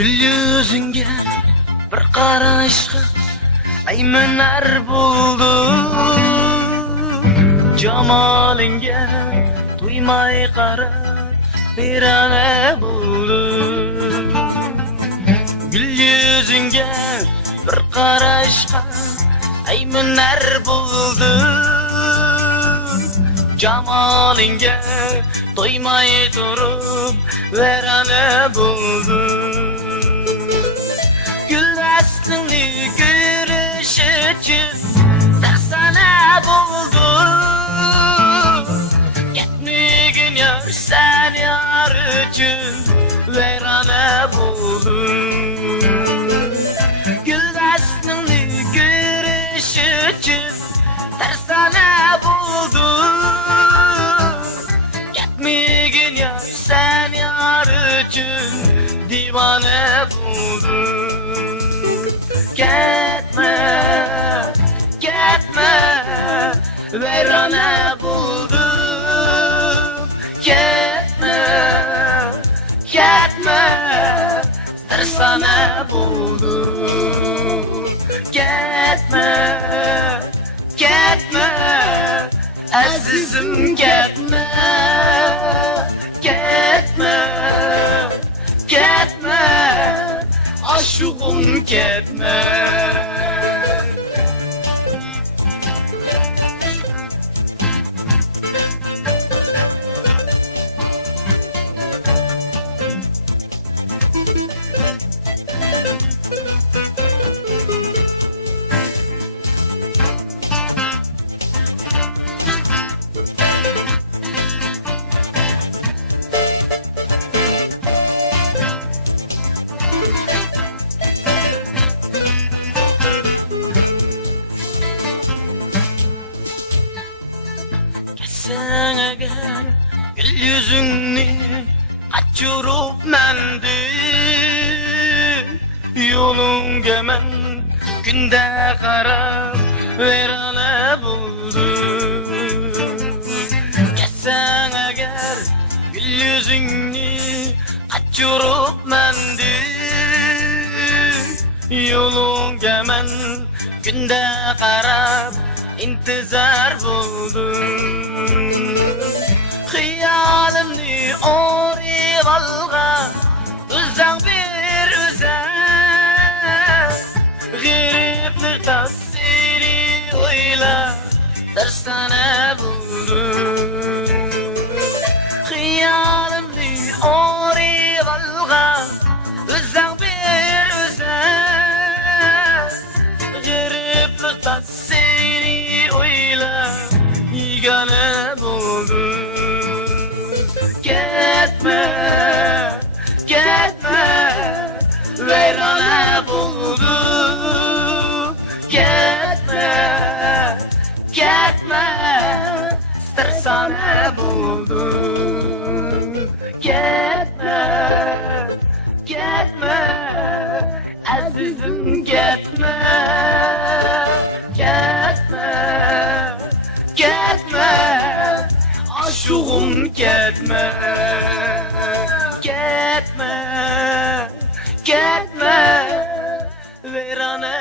Gül yüzünge bir qarashqa aymanar buldu. Jamalinga to'ymay qarab birane buldu. Gül yüzünge bir qarashqa aymanar buldu. Jamalinga to'ymay turib birane buldu. Aslını görüş için saksana buldu. Gitmegin yar sen yar için verane buldu. Gül aslını görüş için saksana buldu. Gitmegin yar sen yar için divane buldu. Gitme, gitme, verane buldum. Gitme, gitme, tersane buldum. Gitme, gitme, azizim gitme. Gitme, gitme, aşığım gitme. Sen eğer gül yüzünü açırıp mendi yolunga men günde qarab verane buldum. Sen eğer gül yüzünü açırıp mendi yolunga men günde qarab intizar buldum. Hiyalimni orib algan uzang bir uzang. G'iriblik tasiri o'ylab darsana buldum. Hiyalimni orib algan uzang bir uzang. G'iriblik tasiri o'ylab yegane buldum. Gitme, gitme, veyrane buldum. Gitme, gitme, tersane buldum. Gitme, gitme, azizim gitme. Gitme, gitme, aşığım gitme. Gitme, gitme, verane